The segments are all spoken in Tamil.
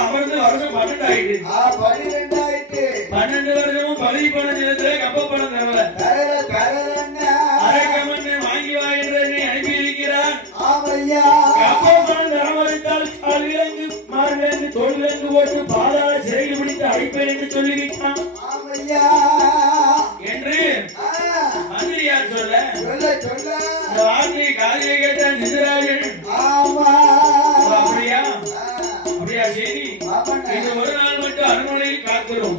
அமர்ந்து வருஷம் 12 ஆயிட்டு. 12 வருஷமும் பதவி பணம் செலுத்தல, கப்ப பணம் தரல. அரக்கமண்ணை வாங்கி வா என்று என்னை அனுப்பி இருக்கிறான். கப்ப பணம் தர மறுத்தால் காலிலங்கு மார்பிலங்கு தோளிலங்கு போட்டு பாதாள சிறையில் பிடித்து அழைப்பேன் என்று சொல்லியிருக்கான் என்று மந்திரியார் சொல்ல இந்த வார்த்தையை காதிலே கேட்ட நிதிராஜன் அப்படியா அப்படியா சரி, இது ஒரு நாள் மட்டும் அரண்மனையில் காக்கிறோம்.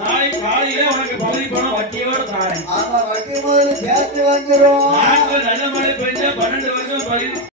நாளை காலையில உனக்கு பகுதி பணம் வட்டியோட தாரேன். நல்ல மழை பெய்ஞ்சா 12 வருஷம்